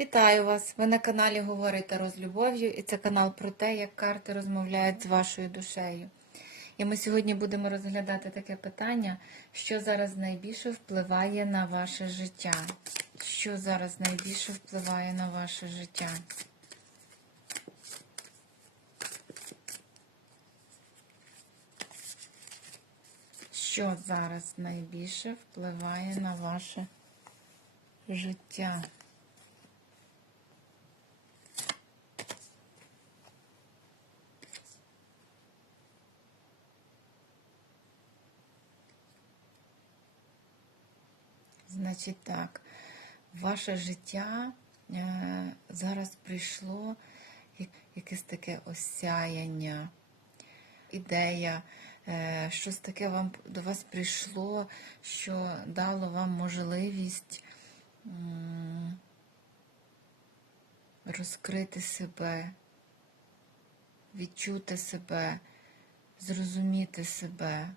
Вітаю вас! Ви на каналі Говорите Таро з любов'ю, і це канал про те, як карти розмовляють з вашою душею. І ми сьогодні будемо розглядати таке питання, що зараз найбільше впливає на ваше життя. Що зараз найбільше впливає на ваше життя? Що зараз найбільше впливає на ваше життя? Значить так, в ваше життя е, зараз прийшло якесь таке осяяння, ідея, е, щось таке вам до вас прийшло, що дало вам можливість розкрити себе, відчути себе, зрозуміти себе.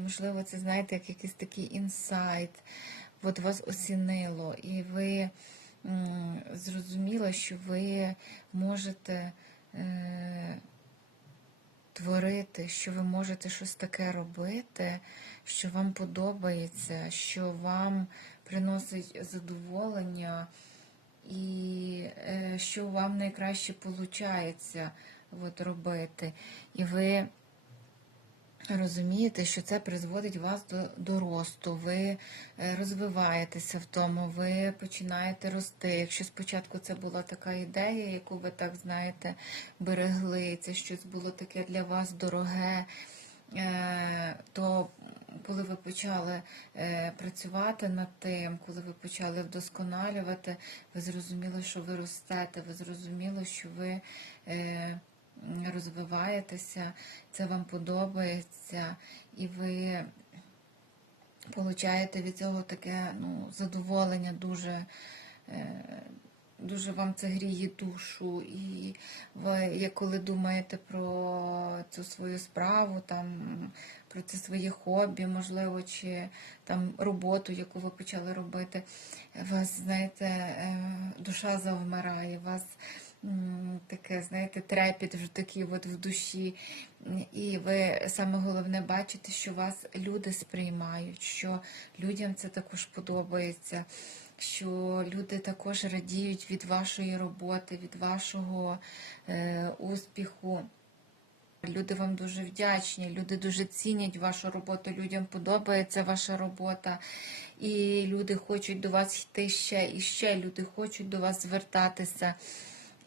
Можливо, це знаєте, як якийсь такий інсайт, от вас осінило, і ви зрозуміли, що ви можете е, творити, що ви можете щось таке робити, що вам подобається, що вам приносить задоволення, і е, що вам найкраще виходить от, робити. І ви розумієте, що це призводить вас до, до росту, ви е, розвиваєтеся в тому, ви починаєте рости. Якщо спочатку це була така ідея, яку ви так знаєте, берегли, це щось було таке для вас дороге, е, то коли ви почали е, працювати над тим, коли ви почали вдосконалювати, ви зрозуміли, що ви ростете, ви зрозуміли, що ви. Розвиваєтеся, це вам подобається, і ви получаєте від цього таке ну, задоволення дуже. е, Дуже вам це гріє душу, і ви, коли думаєте про цю свою справу, там, про це своє хобі, можливо, чи там роботу, яку ви почали робити, вас, знаєте, е, душа завмирає, вас таке, знаєте, трепіт вже такий от в душі. І ви саме головне бачите, що вас люди сприймають, що людям це також подобається, що люди також радіють від вашої роботи, від вашого е, успіху. Люди вам дуже вдячні, люди дуже цінять вашу роботу, людям подобається ваша робота, і люди хочуть до вас йти ще і ще. Люди хочуть до вас звертатися.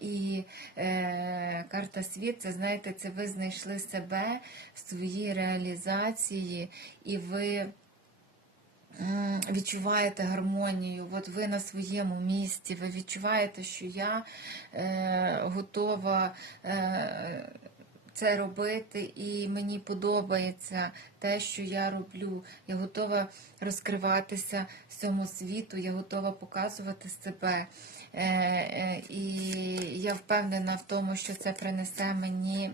І е, карта світ, знаєте, це ви знайшли себе своїй реалізації, і ви відчуваєте гармонію. От ви на своєму місці, ви відчуваєте, що я е, готова. Е, це робити, і мені подобається те, що я роблю. Я готова розкриватися всьому світу, я готова показувати себе. Е, е, І я впевнена в тому, що це принесе мені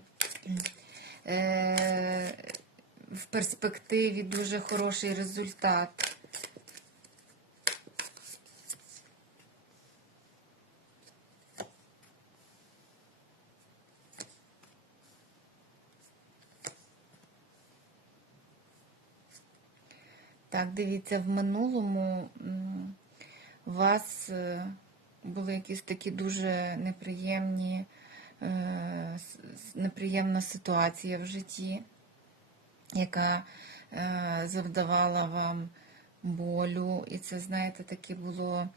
е, в перспективі дуже хороший результат. Так, дивіться, в минулому у вас е, були якісь такі дуже неприємні, е, неприємна ситуація в житті, яка е, завдавала вам болю. І це, знаєте, таке було.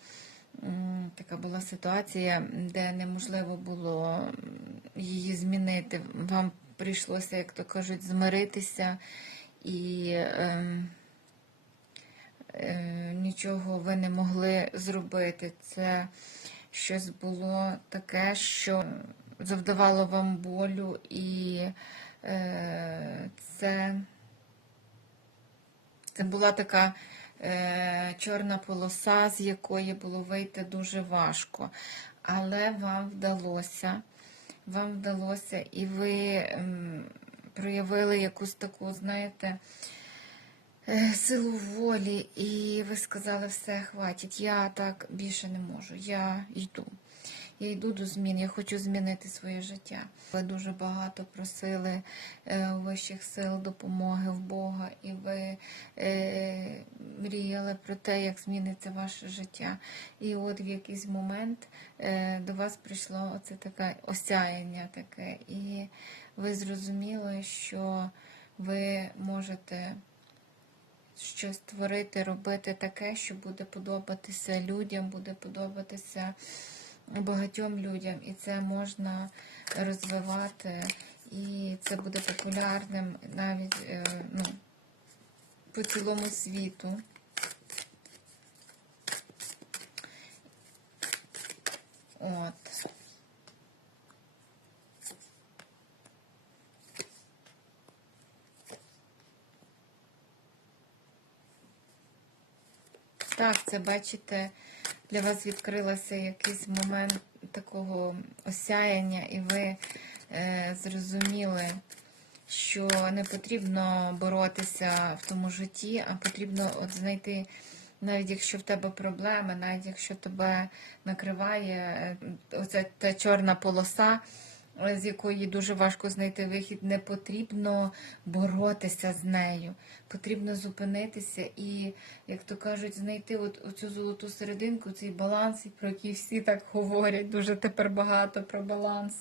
Така була ситуація, де неможливо було її змінити. Вам прийшлося, як то кажуть, змиритися і ем, нічого ви не могли зробити. Це щось було таке, що завдавало вам болю, і е, це, це була така е, чорна полоса, з якої було вийти дуже важко. Але вам вдалося. Вам вдалося, і ви проявили якусь таку, знаєте, силу волі, і ви сказали, все, хватить, я так більше не можу. Я йду. Я йду до змін, я хочу змінити своє життя. Ви дуже багато просили е, вищих сил допомоги в Бога, і ви е, мріяли про те, як зміниться ваше життя. І от в якийсь момент е, до вас прийшло оце таке осяяння таке, і ви зрозуміли, що ви можете щось творити, робити таке, що буде подобатися людям, буде подобатися багатьом людям, і це можна розвивати, і це буде популярним навіть е, ну, по цілому світу. От. Так, це бачите, для вас відкрилося якийсь момент такого осяяння, і ви е, зрозуміли, що не потрібно боротися в тому житті, а потрібно от знайти, навіть якщо в тебе проблеми, навіть якщо тебе накриває е, оця та чорна полоса. З якої дуже важко знайти вихід, не потрібно боротися з нею. Потрібно зупинитися і, як то кажуть, знайти от оцю золоту серединку, цей баланс, про який всі так говорять, дуже тепер багато про баланс.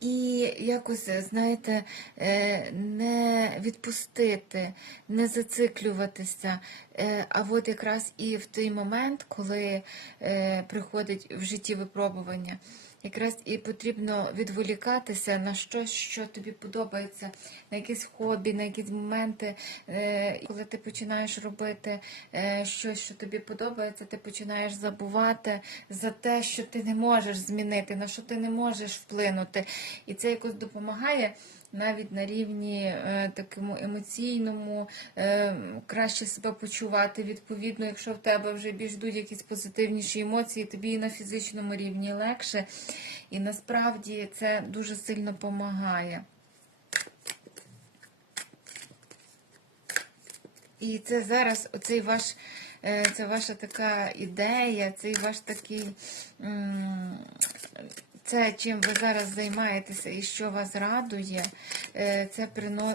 І якось, знаєте, е, не відпустити, не зациклюватися. Е, А от якраз і в той момент, коли е, приходить в житті випробування, якраз і потрібно відволікатися на щось, що тобі подобається, на якісь хобі, на якісь моменти. Е, Коли ти починаєш робити е, щось, що тобі подобається, ти починаєш забувати за те, що ти не можеш змінити, на що ти не можеш вплинути. І це якось допомагає. Навіть на рівні е, такому емоційному, е, краще себе почувати. Відповідно, якщо в тебе вже більш йдуть якісь позитивніші емоції, тобі і на фізичному рівні легше. І насправді це дуже сильно допомагає. І це зараз оцей ваш, е, це ваша така ідея, цей ваш такий. Це чим ви зараз займаєтеся і що вас радує, е, це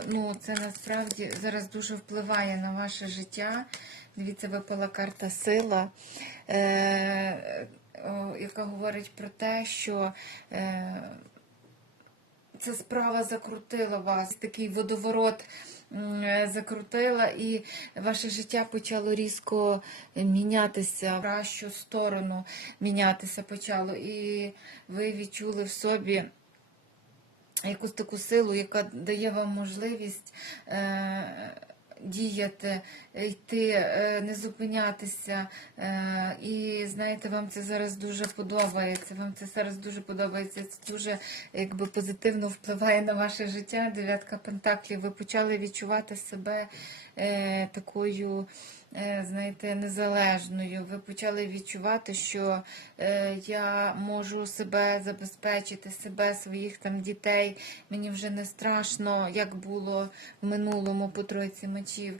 ну, це насправді зараз дуже впливає на ваше життя. Дивіться, випала карта сила, е, яка говорить про те, що е, ця справа закрутила вас, такий водоворот закрутила, і ваше життя почало різко мінятися в кращу сторону, мінятися почало. І ви відчули в собі якусь таку силу, яка дає вам можливість. Е- Діяти, йти, е, не зупинятися. Е, І знаєте, вам це зараз дуже подобається. Вам це зараз дуже подобається. Це дуже якби позитивно впливає на ваше життя. Дев'ятка пентаклів. Ви почали відчувати себе е, такою, е, знаєте, незалежною. Ви почали відчувати, що е, я можу себе забезпечити, себе, своїх там дітей. Мені вже не страшно, як було в минулому по тройці мечів.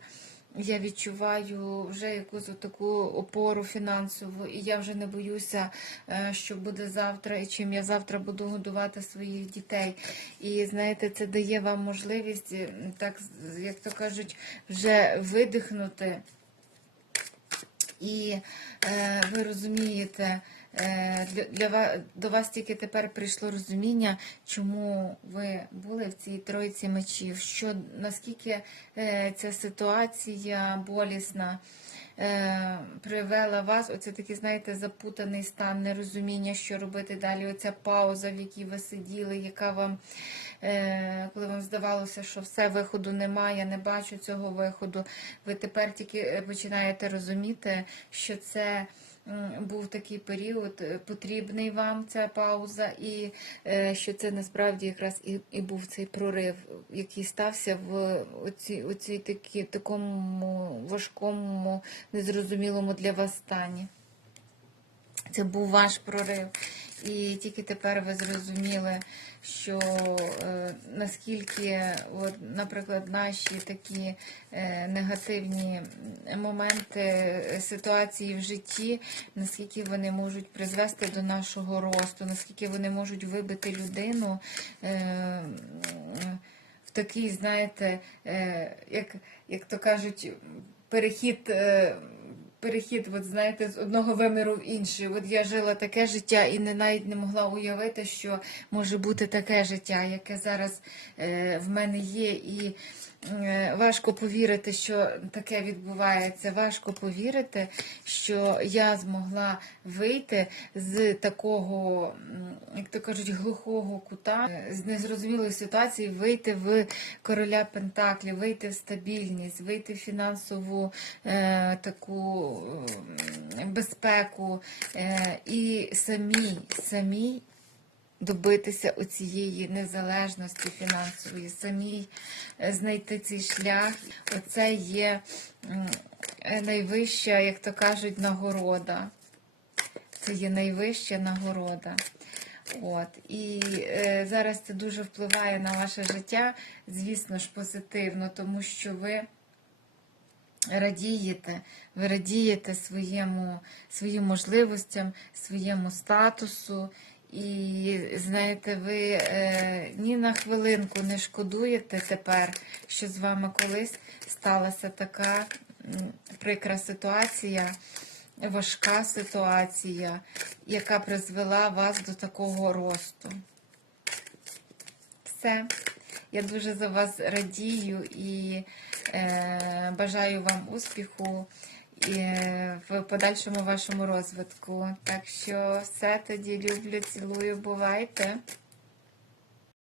Я відчуваю вже якусь таку опору фінансову, і я вже не боюся, е, що буде завтра, і чим я завтра буду годувати своїх дітей. І знаєте, це дає вам можливість, е, так як то кажуть, вже видихнути. І е, ви розумієте, е, для, для до вас тільки тепер прийшло розуміння, чому ви були в цій тройці мечів, що наскільки е, ця ситуація болісна привела вас, оце такий, знаєте, запутаний стан, нерозуміння, що робити далі. Оця пауза, в якій ви сиділи, яка вам, е, коли вам здавалося, що все виходу немає, не бачу цього виходу. Ви тепер тільки е, починаєте розуміти, що це. Був такий період, е, потрібний вам ця пауза, і е, що це насправді якраз і, і був цей прорив, який стався в оці, оці такі, такому важкому, незрозумілому для вас стані. Це був ваш прорив. І тільки тепер ви зрозуміли, що е, наскільки, от, наприклад, наші такі е, негативні моменти е, ситуації в житті, наскільки вони можуть призвести до нашого росту, наскільки вони можуть вибити людину. Е, в такий, знаєте, е, як, як то кажуть, перехід. е, Перехід, от знаєте, з одного виміру в інший. От я жила таке життя і не навіть не могла уявити, що може бути таке життя, яке зараз е, в мене є. І е, важко повірити, що таке відбувається. Важко повірити, що я змогла вийти з такого, як то кажуть, глухого кута, е, з незрозумілої ситуації, вийти в короля Пентаклів, вийти в стабільність, вийти в фінансову е, таку безпеку е, і самій, самій добитися оцієї незалежності фінансової, самій е, знайти цей шлях. Оце є найвища, як то кажуть, нагорода. Це є найвища нагорода. От. І е, зараз це дуже впливає на ваше життя, звісно ж, позитивно, тому що ви радієте, ви радієте своєму, своїм можливостям, своєму статусу. І знаєте, ви е, ні на хвилинку не шкодуєте тепер, що з вами колись сталася така прикра ситуація, важка ситуація, яка призвела вас до такого росту. Все. Я дуже за вас радію і бажаю вам успіху е, в подальшому вашому розвитку. Так що все тоді люблю, цілую, бувайте.